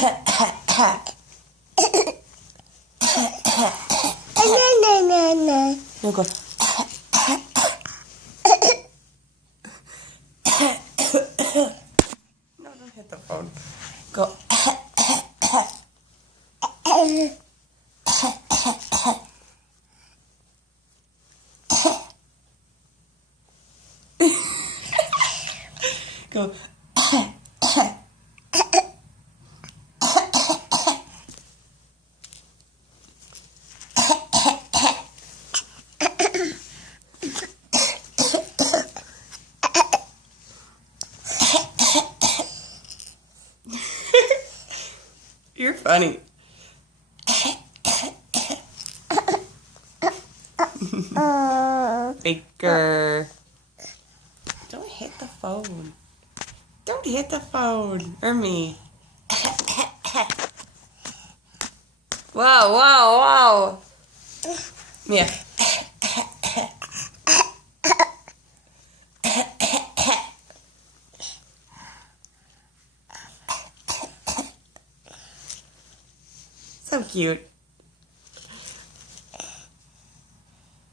No, go. No, don't hit the phone. Go. Go. You're funny. Baker. Don't hit the phone. Don't hit the phone. Or me. Wow, wow, wow. Mia. So cute.